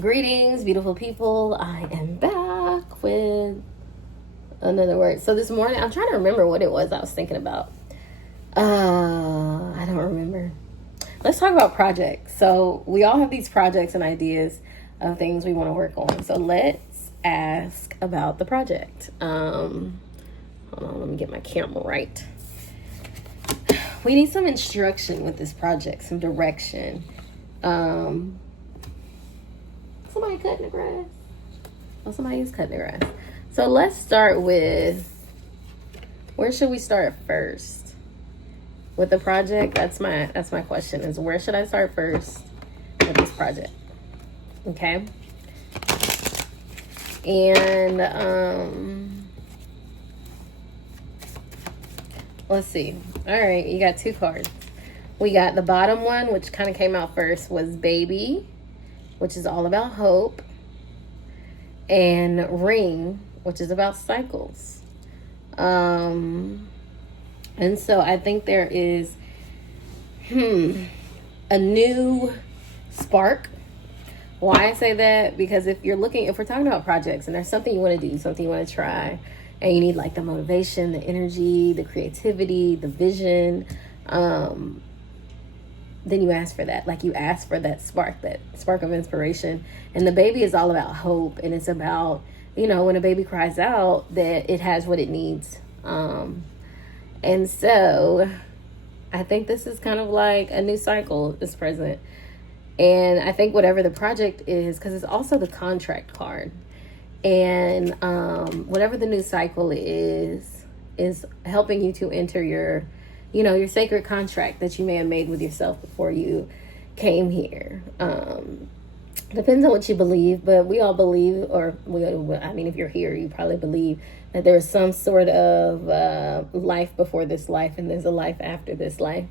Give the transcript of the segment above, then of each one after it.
Greetings, beautiful people. I am back with another word. So this morning, I'm trying to remember what it was I was thinking about. I don't remember. Let's talk about projects. So we all have these projects and ideas of things we want to work on. So let's ask about the project. Hold on, let me get my camera right. We need some instruction with this project, some direction. Somebody cutting the grass. Oh, somebody is cutting the grass. So let's start with, where should we start first? With the project? That's my question, is where should I start first with this project? Okay. And let's see. All right, you got two cards. We got the bottom one, which kind of came out first, was Baby, which is all about hope, and Ring, which is about cycles. And so I think there is a new spark. Why I say that? Because if we're talking about projects and there's something you want to do, something you want to try, and you need like the motivation, the energy, the creativity, the vision, then you ask for that. Like you ask for that spark of inspiration. And the Baby is all about hope. And it's about, when a baby cries out, that it has what it needs. And so I think this is kind of like a new cycle is present. And I think whatever the project is, because it's also the contract card. And whatever the new cycle is helping you to enter your sacred contract that you may have made with yourself before you came here. Depends on what you believe, but we all believe, if you're here, you probably believe that there is some sort of life before this life, and there's a life after this life.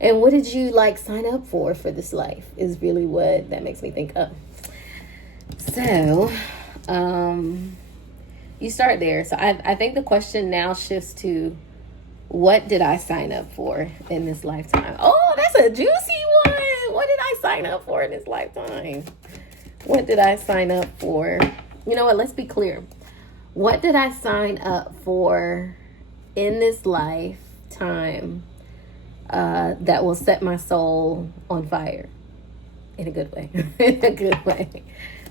And what did you sign up for this life is really what that makes me think of. So, you start there. So I think the question now shifts to, what did I sign up for in this lifetime? Oh, that's a juicy one. What did I sign up for in this lifetime? What did I sign up for? You know what? Let's be clear. What did I sign up for in this lifetime that will set my soul on fire in a good way? In a good way.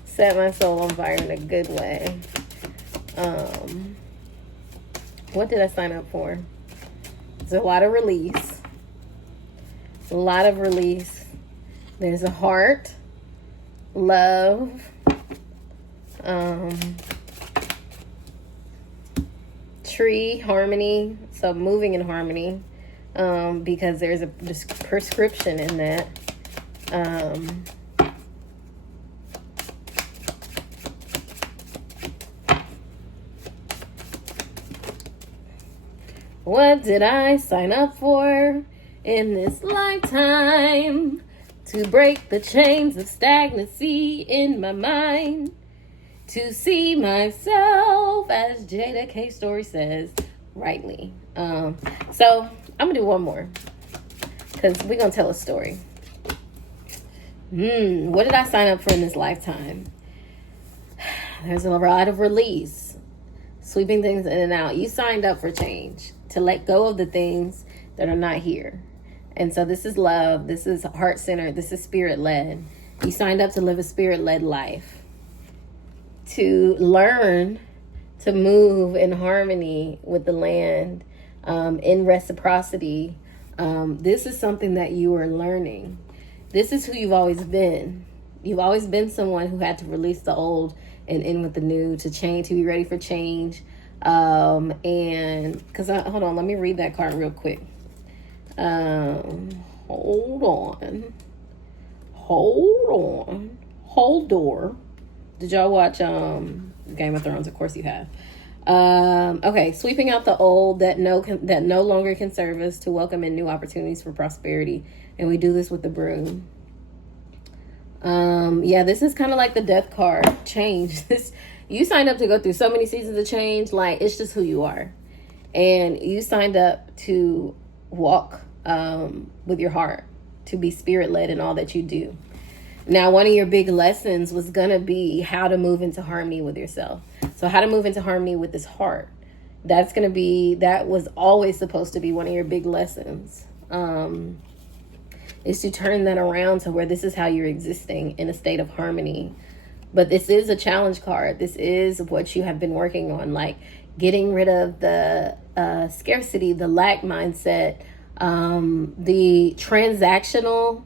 Set my soul on fire in a good way. What did I sign up for? There's a lot of release. A lot of release. There's a heart, love, tree, harmony. So moving in harmony, because there's a prescription in that. What did I sign up for in this lifetime? To break the chains of stagnancy in my mind. To see myself, as Jada K. Story says, rightly. So I'm going to do one more, because we're going to tell a story. What did I sign up for in this lifetime? There's a lot of release. Sweeping things in and out. You signed up for change. To let go of the things that are not here. And so this is love. This is heart-centered. This is spirit-led. You signed up to live a spirit-led life. To learn to move in harmony with the land, in reciprocity. This is something that you are learning. This is who you've always been. You've always been someone who had to release the old and in with the new, to change, to be ready for change. And because hold on, let me read that card real quick. Hold door. Did y'all watch Game of Thrones? Of course you have. Okay, sweeping out the old that no longer can serve us, to welcome in new opportunities for prosperity, and we do this with the broom. This is kind of like the death card. Change. You signed up to go through so many seasons of change. It's just who you are. And you signed up to walk with your heart, to be spirit-led in all that you do. Now, one of your big lessons was going to be how to move into harmony with yourself. So how to move into harmony with this heart. That was always supposed to be one of your big lessons. Is to turn that around to where this is how you're existing in a state of harmony. But this is a challenge card. This is what you have been working on, like getting rid of the scarcity, the lack mindset, the transactional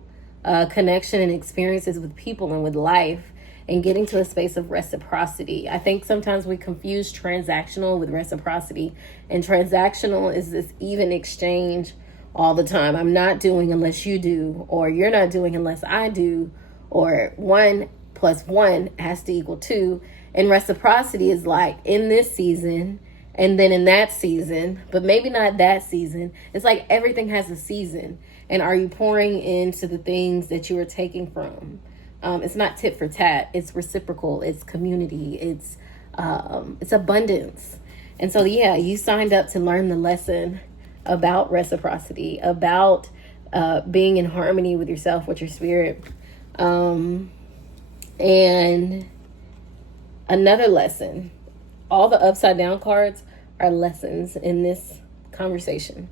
connection and experiences with people and with life, and getting to a space of reciprocity. I think sometimes we confuse transactional with reciprocity, and transactional is this even exchange all the time. I'm not doing unless you do, or you're not doing unless I do, or 1 + 1 has to equal 2. And reciprocity is like in this season and then in that season, but maybe not that season. It's like everything has a season. And are you pouring into the things that you are taking from? It's not tit for tat. It's reciprocal. It's community. It's abundance. And so, yeah, you signed up to learn the lesson about reciprocity, about being in harmony with yourself, with your spirit. And another lesson, all the upside down cards are lessons in this conversation.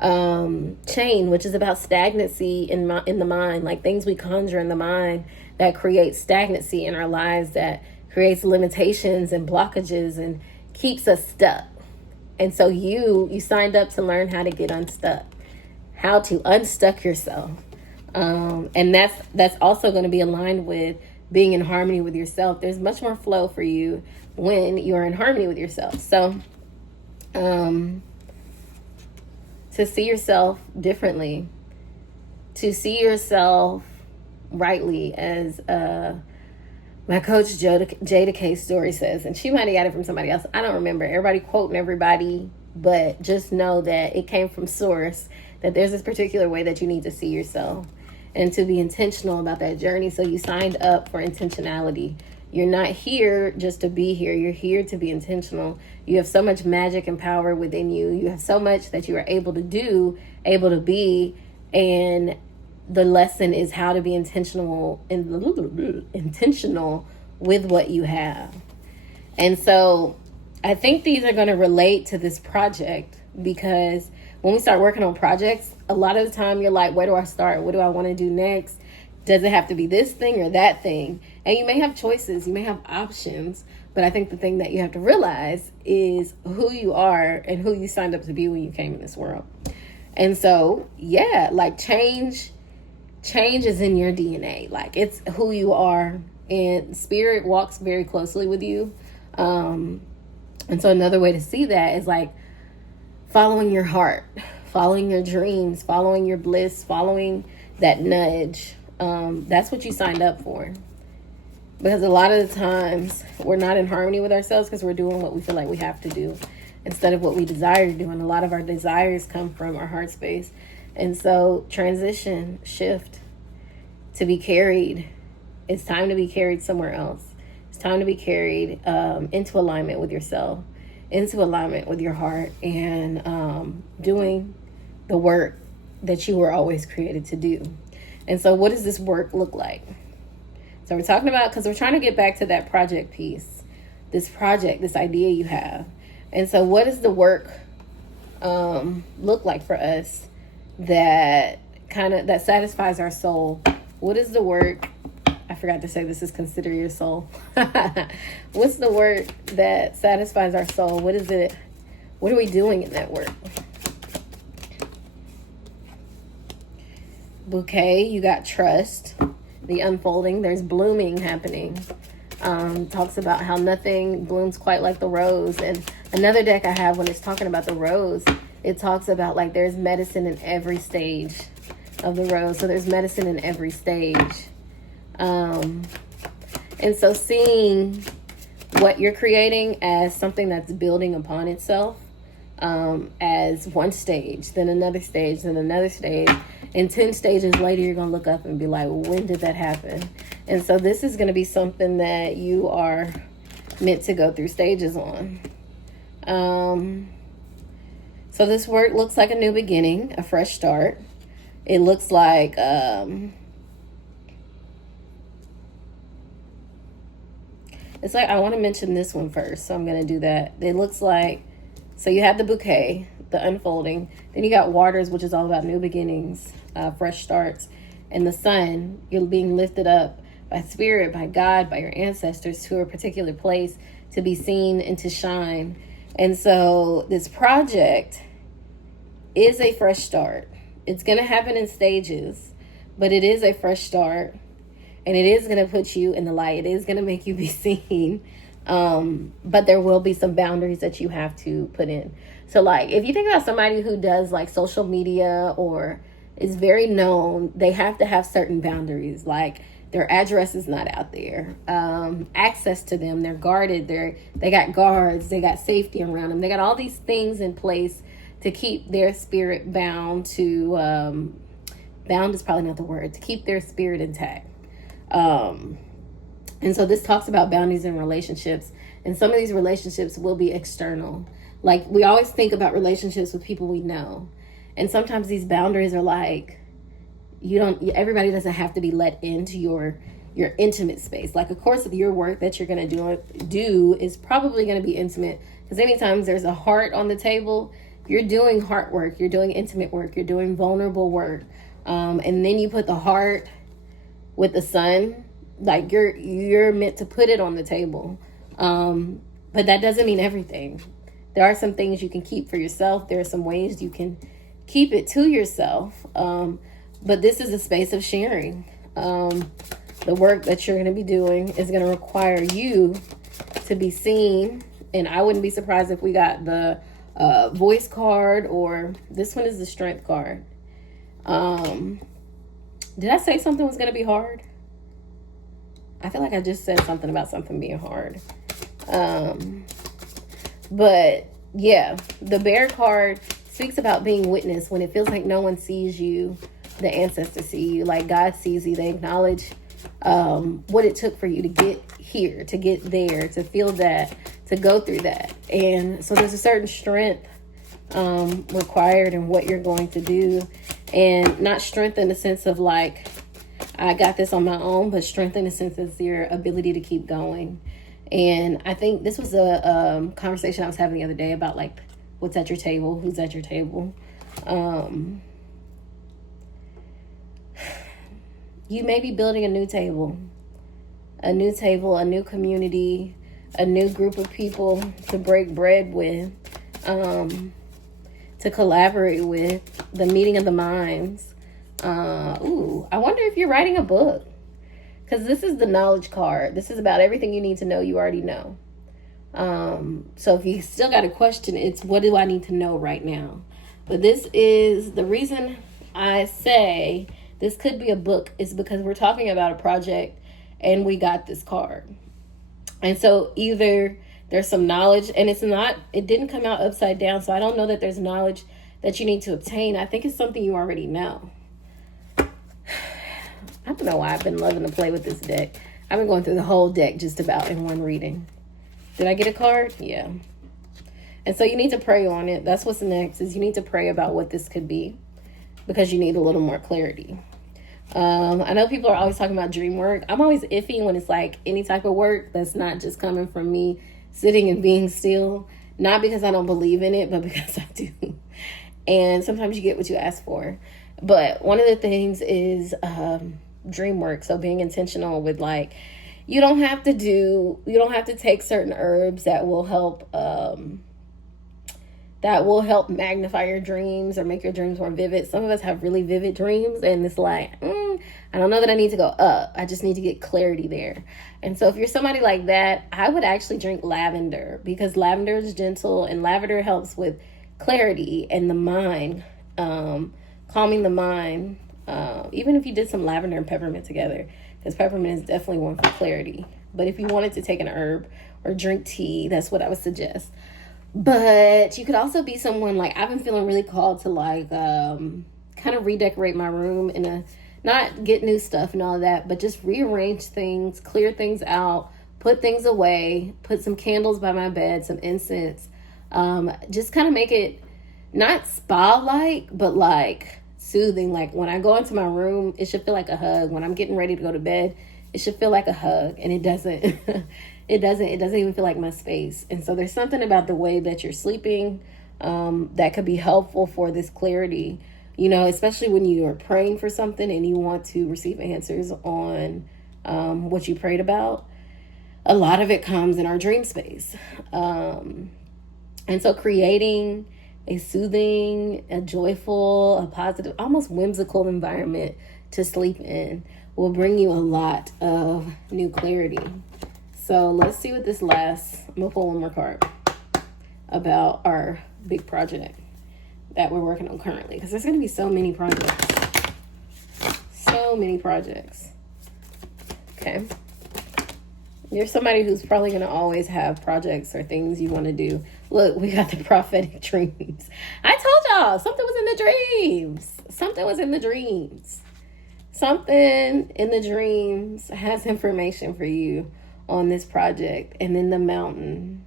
Chain, which is about stagnancy in the mind, like things we conjure in the mind that creates stagnancy in our lives, that creates limitations and blockages and keeps us stuck. And so you signed up to learn how to get unstuck, how to unstuck yourself. And that's also going to be aligned with being in harmony with yourself. There's much more flow for you when you're in harmony with yourself. So, to see yourself differently, to see yourself rightly, as my coach Jada K. Story says, and she might have got it from somebody else. I don't remember. Everybody quoting everybody, but just know that it came from source, that there's this particular way that you need to see yourself and to be intentional about that journey. So you signed up for intentionality. You're not here just to be here. You're here to be intentional. You have so much magic and power within you. You have so much that you are able to do, able to be. And the lesson is how to be intentional with what you have. And so I think these are going to relate to this project, because when we start working on projects, a lot of the time you're like, where do I start? What do I want to do next? Does it have to be this thing or that thing? And you may have choices, you may have options, but I think the thing that you have to realize is who you are and who you signed up to be when you came in this world. And so, yeah, like change is in your DNA. Like, it's who you are, and spirit walks very closely with you. And so another way to see that is like following your heart, following your dreams, following your bliss, following that nudge. That's what you signed up for. Because a lot of the times we're not in harmony with ourselves because we're doing what we feel like we have to do instead of what we desire to do. And a lot of our desires come from our heart space. And so transition, shift, to be carried. It's time to be carried somewhere else. It's time to be carried into alignment with yourself, into alignment with your heart, and doing the work that you were always created to do. And so what does this work look like? So we're talking about, because we're trying to get back to that project piece, this project, this idea you have. And so what does the work look like for us that satisfies our soul? What is the work? I forgot to say this is consider your soul. What's the work that satisfies our soul? What is it? What are we doing in that work? Bouquet, you got trust, the unfolding. There's blooming happening. Talks about how nothing blooms quite like the rose. And another deck I have, when it's talking about the rose, it talks about like there's medicine in every stage of the rose. So there's medicine in every stage. And so seeing what you're creating as something that's building upon itself, as one stage, then another stage, then another stage. And 10 stages later, you're going to look up and be like, when did that happen? And so this is going to be something that you are meant to go through stages on. So this work looks like a new beginning, a fresh start. It looks like It's like, I want to mention this one first, so I'm going to do that. It looks like, so you have the bouquet, the unfolding. Then you got waters, which is all about new beginnings, fresh starts. And the sun, you're being lifted up by spirit, by God, by your ancestors to a particular place to be seen and to shine. And so this project is a fresh start. It's going to happen in stages, but it is a fresh start. And it is going to put you in the light. It is going to make you be seen. But there will be some boundaries that you have to put in. So like, if you think about somebody who does like social media or is very known, they have to have certain boundaries. Like their address is not out there. Access to them, they're guarded. They got guards. They got safety around them. They got all these things in place to keep their spirit bound to, bound is probably not the word, to keep their spirit intact. And so this talks about boundaries in relationships, and some of these relationships will be external. Like we always think about relationships with people we know, and sometimes these boundaries are like, everybody doesn't have to be let into your intimate space. Like of course your work that you're going to do is probably going to be intimate, because anytime there's a heart on the table, you're doing heart work, you're doing intimate work, you're doing vulnerable work. And then you put the heart with the sun, like you're meant to put it on the table. But that doesn't mean everything. There are some things you can keep for yourself. There are some ways you can keep it to yourself. But this is a space of sharing. The work that you're going to be doing is going to require you to be seen. And I wouldn't be surprised if we got the voice card, or this one is the strength card. Did I say something was going to be hard? I feel like I just said something about something being hard. But yeah, the bear card speaks about being witnessed when it feels like no one sees you. The ancestors see you, like God sees you. They acknowledge what it took for you to get here, to get there, to feel that, to go through that. And so there's a certain strength required in what you're going to do. And not strength in the sense of like, I got this on my own, but strength in the sense of your ability to keep going. And I think this was a conversation I was having the other day about like, what's at your table, who's at your table. You may be building a new table, a new community, a new group of people to break bread with, to collaborate with, the meeting of the minds. I wonder if you're writing a book, because this is the knowledge card. This is about everything you need to know. You already know. So if you still got a question, it's what do I need to know right now? But this is the reason I say this could be a book, is because we're talking about a project and we got this card. And so either there's some knowledge, and it didn't come out upside down. So I don't know that there's knowledge that you need to obtain. I think it's something you already know. I don't know why I've been loving to play with this deck. I've been going through the whole deck just about in one reading. Did I get a card? Yeah. And so you need to pray on it. That's what's next, is you need to pray about what this could be, because you need a little more clarity. I know people are always talking about dream work. I'm always iffy when it's like any type of work that's not just coming from me sitting and being still. Not because I don't believe in it, but because I do. And sometimes you get what you ask for. But one of the things is dream work. So being intentional with like, you don't have to take certain herbs that will help magnify your dreams or make your dreams more vivid. Some of us have really vivid dreams, and it's like, I don't know that I need to go up. I just need to get clarity there. And so if you're somebody like that, I would actually drink lavender, because lavender is gentle, and lavender helps with clarity and the mind, calming the mind. Even if you did some lavender and peppermint together, because peppermint is definitely one for clarity. But if you wanted to take an herb or drink tea, that's what I would suggest. But you could also be someone like, I've been feeling really called to like kind of redecorate my room not get new stuff and all of that, but just rearrange things, clear things out, put things away, put some candles by my bed, some incense, just kind of make it not spa-like, but like soothing. Like when I go into my room, it should feel like a hug. When I'm getting ready to go to bed, It should feel like a hug, and it doesn't. It doesn't even feel like my space. And so there's something about the way that you're sleeping that could be helpful for this clarity, especially when you are praying for something and you want to receive answers on what you prayed about. A lot of it comes in our dream space. And so creating a soothing, a joyful, a positive, almost whimsical environment to sleep in will bring you a lot of new clarity. So let's see what this lasts. I'm going to pull one more card about our big project that we're working on currently, because there's going to be so many projects. So many projects. Okay. You're somebody who's probably going to always have projects or things you want to do. Look, we got the prophetic dreams. I told y'all, something was in the dreams. Something was in the dreams. Something in the dreams has information for you on this project. And then the mountain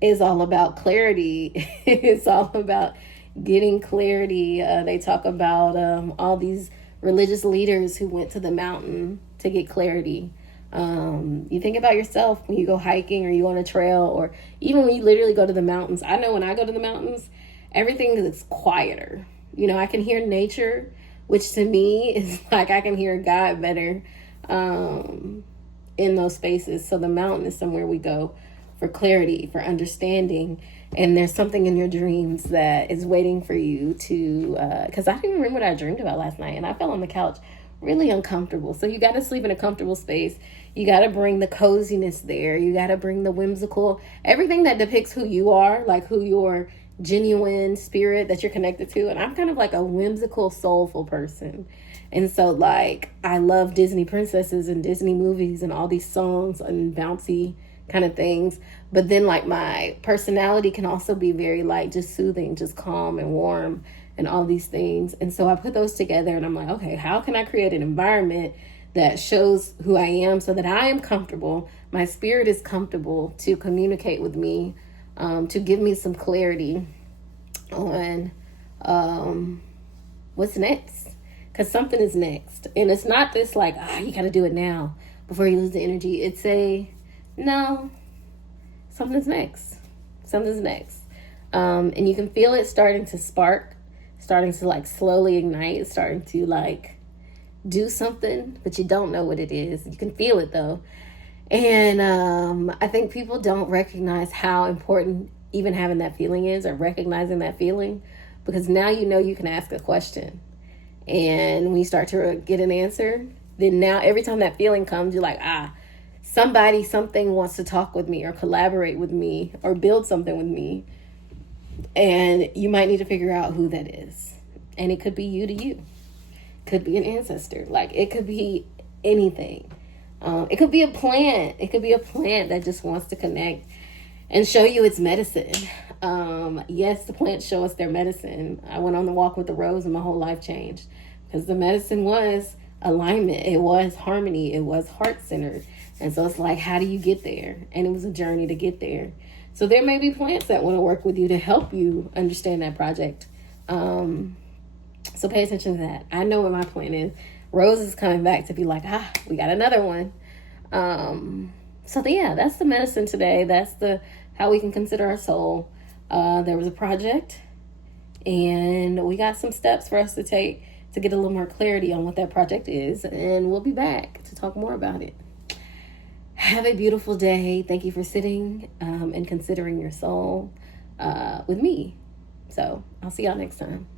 is all about clarity. It's all about getting clarity. They talk about all these religious leaders who went to the mountain to get clarity. You think about yourself when you go hiking or you go on a trail, or even when you literally go to the mountains. I know when I go to the mountains, everything is quieter. I can hear nature, which to me is like I can hear God better in those spaces. So the mountain is somewhere we go for clarity, for understanding. And there's something in your dreams that is waiting for you to, because I didn't remember what I dreamed about last night, and I fell on the couch really uncomfortable. So you got to sleep in a comfortable space. You got to bring the coziness there. You got to bring the whimsical, everything that depicts who you are, like who your genuine spirit that you're connected to. And I'm kind of like a whimsical, soulful person. And so like, I love Disney princesses and Disney movies and all these songs and bouncy kind of things. But then like my personality can also be very like just soothing, just calm and warm and all these things. And so I put those together and I'm like, okay, how can I create an environment that shows who I am so that I am comfortable, my spirit is comfortable to communicate with me, to give me some clarity on what's next. Because something is next. And it's not this like, you got to do it now before you lose the energy. It's no, something's next. Something's next. And you can feel it starting to spark, starting to like slowly ignite, starting to like do something, but you don't know what it is. You can feel it though. And I think people don't recognize how important even having that feeling is, or recognizing that feeling, because now you can ask a question. And when you start to get an answer, then now every time that feeling comes, you're like, something wants to talk with me or collaborate with me or build something with me. And you might need to figure out who that is. And it could be you to you. Could be an ancestor. Like it could be anything. It could be a plant. It could be a plant that just wants to connect and show you its medicine. Yes, the plants show us their medicine. I went on the walk with the rose and my whole life changed, because the medicine was alignment. It was harmony. It was heart-centered. And so it's like, how do you get there? And it was a journey to get there. So there may be plants that want to work with you to help you understand that project. So pay attention to that. I know what my plan is. Rose is coming back to be like, we got another one. So yeah, that's the medicine today. That's how we can consider our soul. There was a project, and we got some steps for us to take to get a little more clarity on what that project is. And we'll be back to talk more about it. Have a beautiful day. Thank you for sitting and considering your soul with me. So I'll see y'all next time.